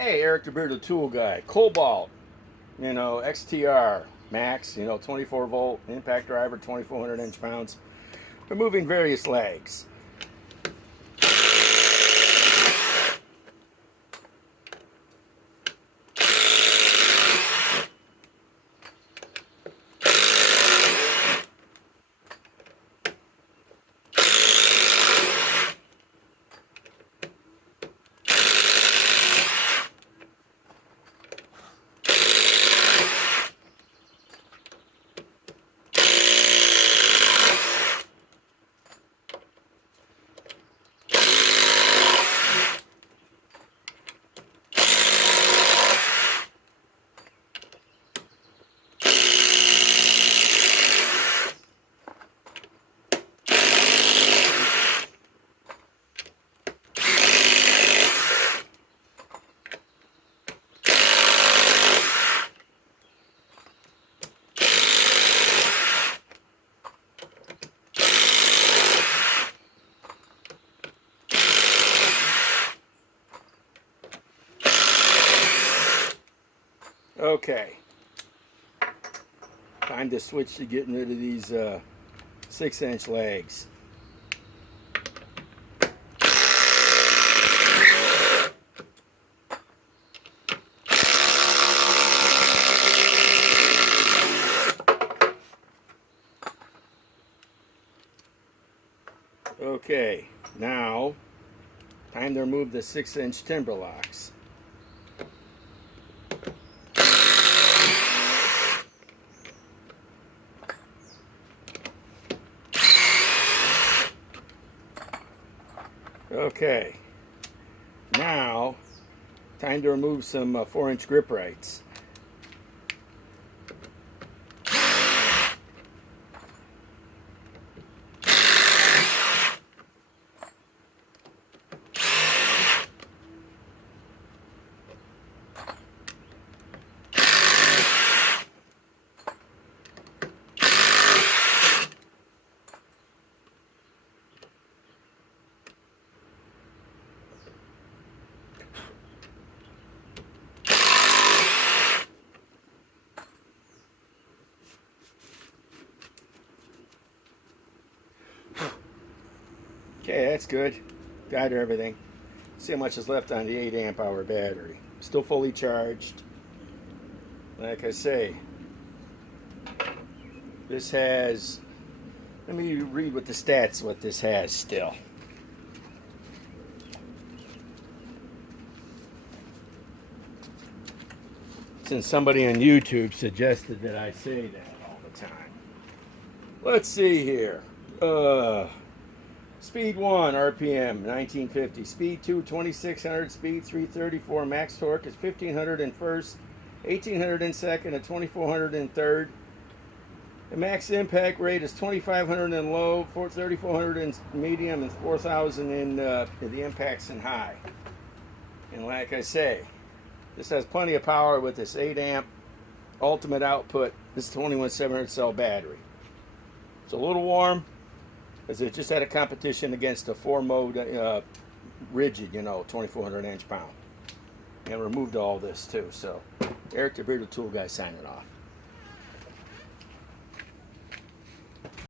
Hey, Eric the Bearded Tool Guy. KOBALT, XTR Max, 24 volt impact driver, 2400 inch-pounds. Removing various lags. Okay, time to switch to getting rid of these 6-inch legs. Okay, now time to remove the 6-inch timber locks. Okay, now time to remove some 4-inch grip rights. Okay, that's good. Got everything. See how much is left on the 8 amp hour battery. Still fully charged. Like I say, this has, let me read what the stats, what this has still. Since somebody on YouTube suggested that I say that all the time. Let's see here. Speed 1, RPM, 1950. Speed 2, 2600. Speed 3, 34. Max torque is 1500 in first, 1800 in second, and 2400 in third. The max impact rate is 2500 in low, 3400 in medium, and 4000 in the impacts in high. And like I say, this has plenty of power with this 8 amp ultimate output. This 21700 cell battery. It's a little warm, because it just had a competition against a 4-mode rigid, 2400 inch-pound. And removed all this too. So, Eric the Bearded Tool Guy signing off.